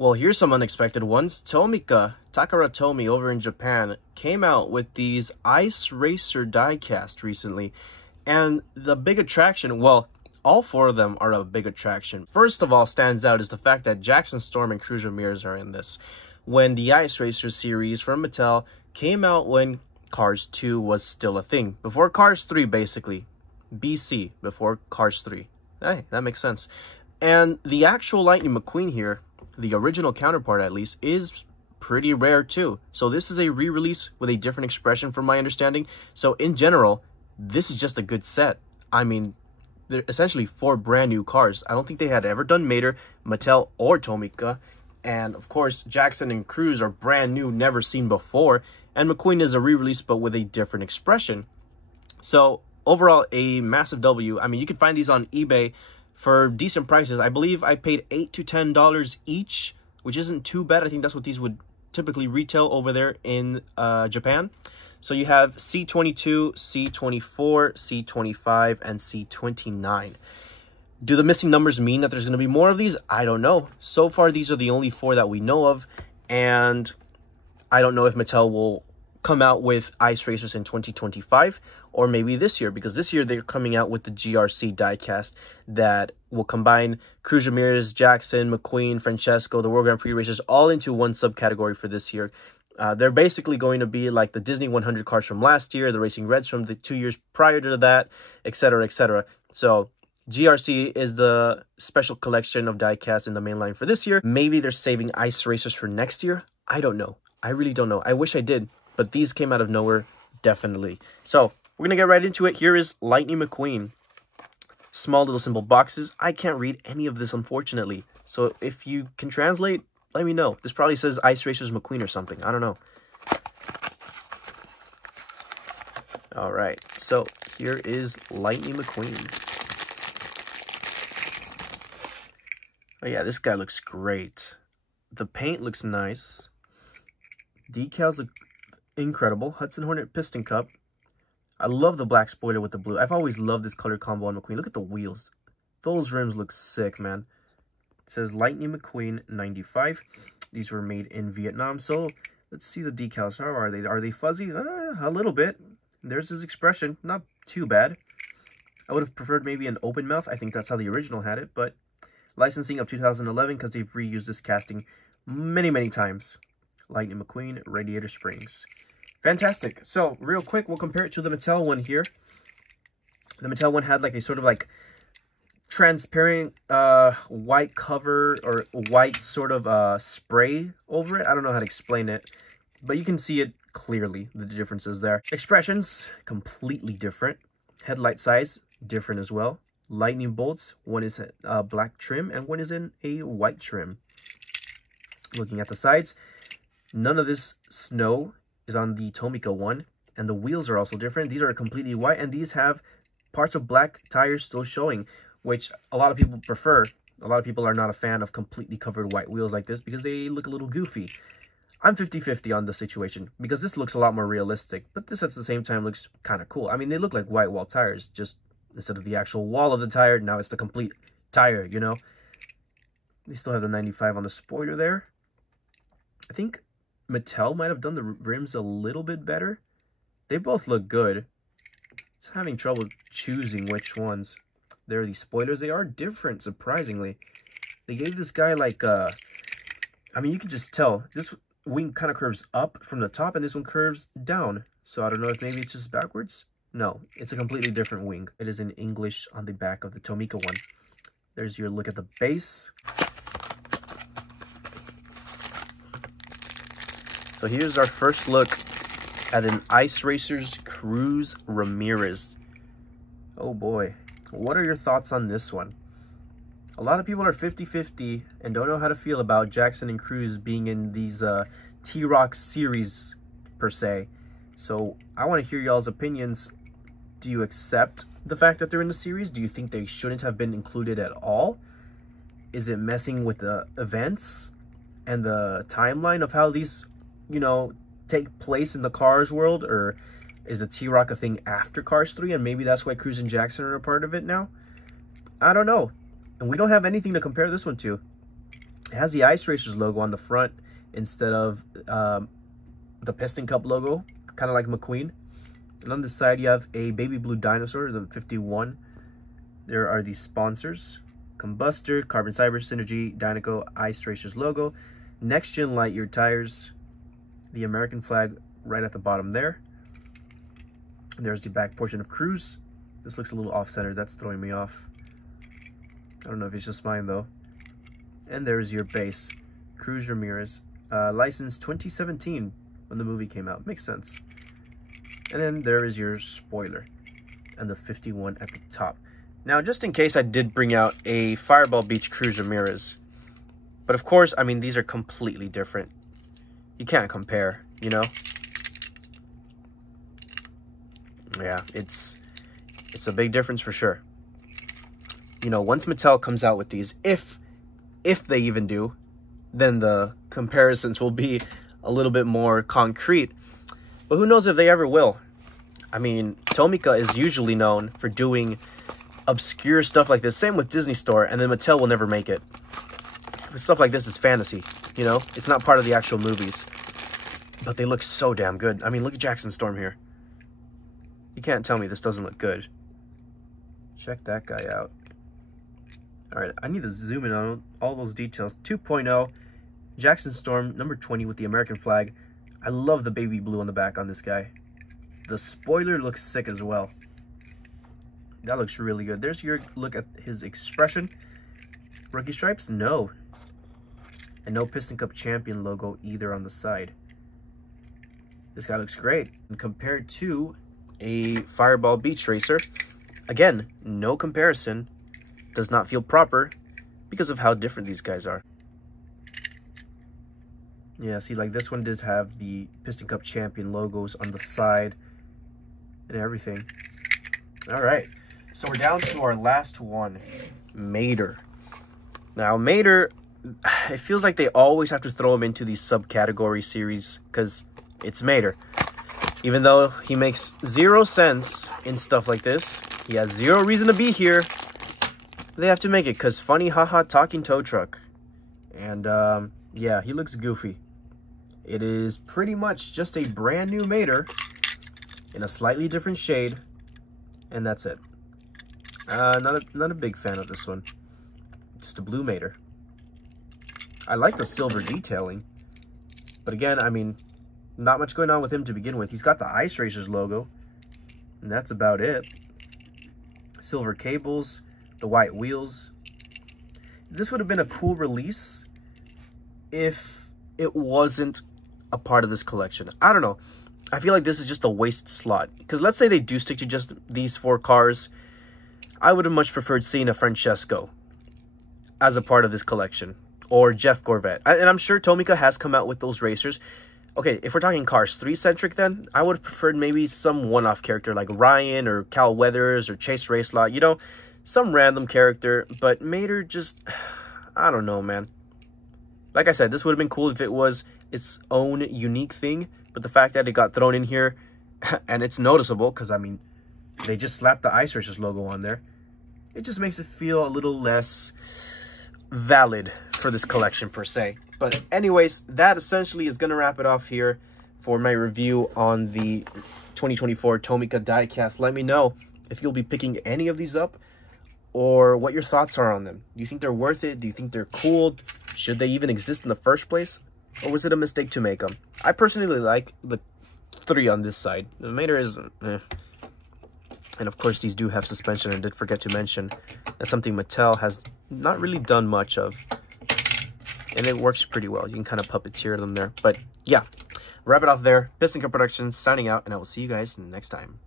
Well, here's some unexpected ones. Takara TOMY over in Japan came out with these Ice Racer diecast recently. And the big attraction, well, all four of them are a big attraction. First of all, stands out is the fact that Jackson Storm and Cruz Ramirez are in this. When the Ice Racer series from Mattel came out when Cars 2 was still a thing. Before Cars 3, basically. BC, before Cars 3. Hey, that makes sense. And the actual Lightning McQueen here, the original counterpart at least, is pretty rare too. So this is a re-release with a different expression from my understanding. So in general, this is just a good set. I mean, they're essentially 4 brand new cars. I don't think they had ever done Mater, Mattel, or Tomica. And of course, Jackson and Cruz are brand new, never seen before. And McQueen is a re-release, but with a different expression. So overall, a massive W. I mean, you can find these on eBay for decent prices. I believe I paid $8 to $10 each, which isn't too bad. I think that's what these would typically retail over there in Japan. So you have C22, C24, C25, and C29. Do the missing numbers mean that there's going to be more of these? I don't know. So far, these are the only 4 that we know of, and I don't know if Mattel will come out with Ice Racers in 2025 or maybe this year, because this year they're coming out with the GRC diecast that will combine Cruz Ramirez, Jackson, McQueen, Francesco, the World Grand Prix racers all into one subcategory for this year. They're basically going to be like the Disney 100 cars from last year, the Racing Reds from the 2 years prior to that, etc., etc. So GRC is the special collection of diecast in the main line for this year. Maybe they're saving Ice Racers for next year. I don't know. I really don't know. I wish I did, but these came out of nowhere, definitely. So we're going to get right into it. Here is Lightning McQueen. Small little simple boxes. I can't read any of this, unfortunately. So if you can translate, let me know. This probably says Ice Racers McQueen or something. I don't know. All right. So here is Lightning McQueen. Oh yeah, this guy looks great. The paint looks nice. Decals look incredible. Hudson Hornet Piston Cup. I love the black spoiler with the blue. I've always loved this color combo on McQueen. Look at the wheels. Those rims look sick, man. It says Lightning McQueen 95. These were made in Vietnam. So let's see the decals. How are they? Are they fuzzy? A little bit. There's his expression. Not too bad. I would have preferred maybe an open mouth. I think that's how the original had it. But licensing of 2011 because they've reused this casting many, many times. Lightning McQueen Radiator Springs. Fantastic. So real quick, we'll compare it to the Mattel one here. The Mattel one had like a sort of like transparent white cover or white sort of spray over it. I don't know how to explain it, but you can see it clearly, the differences there. Expressions, completely different. Headlight size, different as well. Lightning bolts, one is black trim and one is in a white trim. Looking at the sides, none of this snow is on the Tomica one, and the wheels are also different. These are completely white, and these have parts of black tires still showing, which a lot of people prefer. A lot of people are not a fan of completely covered white wheels like this because they look a little goofy. I'm 50-50 on the situation because this looks a lot more realistic, but this at the same time looks kind of cool. I mean, they look like white wall tires, just instead of the actual wall of the tire, now it's the complete tire, you know? They still have the 95 on the spoiler there. I think Mattel might have done the rims a little bit better. They both look good. It's having trouble choosing which ones. There are these spoilers. They are different, surprisingly. They gave this guy like, I mean, you can just tell. This wing kind of curves up from the top, and this one curves down. So I don't know if maybe it's just backwards. No, it's a completely different wing. It is in English on the back of the Tomica one. There's your look at the base. So here's our first look at an Ice Racers Cruz Ramirez. Oh boy, what are your thoughts on this one? A lot of people are 50-50 and don't know how to feel about Jackson and Cruz being in these T-Rock series per se. So I want to hear y'all's opinions. Do you accept the fact that they're in the series? Do you think they shouldn't have been included at all? Is it messing with the events and the timeline of how these, you know, take place in the Cars world? Or is a T-Rock a thing after Cars 3 and maybe that's why Cruz and Jackson are a part of it now? I don't know. And we don't have anything to compare this one to. It has the Ice Racers logo on the front instead of the Piston Cup logo, kind of like McQueen. And on the side, you have a baby blue dinosaur, the 51. There are the sponsors: Combustor, Carbon Cyber, Synergy, Dynaco, Ice Racers logo, Next Gen Lightyear tires, the American flag right at the bottom there. There's the back portion of Cruz. This looks a little off-center. That's throwing me off. I don't know if it's just mine, though. And there's your base, Cruz Ramirez, licensed 2017 when the movie came out. Makes sense. And then there is your spoiler and the 51 at the top. Now, just in case, I did bring out a Fireball Beach Cruz Ramirez. But of course, I mean, these are completely different. You can't compare, you know? Yeah, it's a big difference for sure. You know, once Mattel comes out with these, if they even do, then the comparisons will be a little bit more concrete. But who knows if they ever will. I mean, Tomica is usually known for doing obscure stuff like this. Same with Disney Store, and then Mattel will never make it. Stuff like this is fantasy, you know? It's not part of the actual movies. But they look so damn good. I mean, look at Jackson Storm here. You can't tell me this doesn't look good. Check that guy out. All right, I need to zoom in on all those details. 2.0, Jackson Storm, number 20 with the American flag. I love the baby blue on the back on this guy. The spoiler looks sick as well. That looks really good. There's your look at his expression. Rookie stripes? No. And no Piston Cup Champion logo either on the side. This guy looks great. And compared to a Fireball Beach Racer, again, no comparison. Does not feel proper because of how different these guys are. Yeah, see, like this one does have the Piston Cup Champion logos on the side and everything. All right, so we're down to our last one, Mater. Now, Mater, it feels like they always have to throw him into these subcategory series because it's Mater. Even though he makes 0 sense in stuff like this, he has 0 reason to be here. They have to make it because funny, haha, talking tow truck. And yeah, he looks goofy. It is pretty much just a brand new Mater in a slightly different shade, and that's it. Not a big fan of this one. Just a blue Mater. I like the silver detailing, but again, I mean, not much going on with him to begin with. He's got the Ice Racers logo, and that's about it. Silver cables, the white wheels. This would have been a cool release if it wasn't a part of this collection. I don't know. I feel like this is just a waste slot. Because let's say they do stick to just these 4 cars. I would have much preferred seeing a Francesco as a part of this collection. Or Jeff Gorvette. And I'm sure Tomica has come out with those racers. Okay, if we're talking Cars 3-centric then, I would have preferred maybe some one-off character like Ryan or Cal Weathers or Chase Racelot. You know, some random character. But Mater just, I don't know, man. Like I said, this would have been cool if it was its own unique thing. But the fact that it got thrown in here, and it's noticeable, because, I mean, they just slapped the Ice Racers logo on there. It just makes it feel a little less valid for this collection, per se. But anyways, that essentially is going to wrap it off here for my review on the 2024 Tomica Diecast. Let me know if you'll be picking any of these up, or what your thoughts are on them. Do you think they're worth it? Do you think they're cool? Should they even exist in the first place? Or was it a mistake to make them? I personally like the 3 on this side. The Mater is And of course, these do have suspension. I did forget to mention that's something Mattel has not really done much of. And it works pretty well. You can kind of puppeteer them there. But yeah, wrap it off there. Piston Cup Productions signing out, and I will see you guys next time.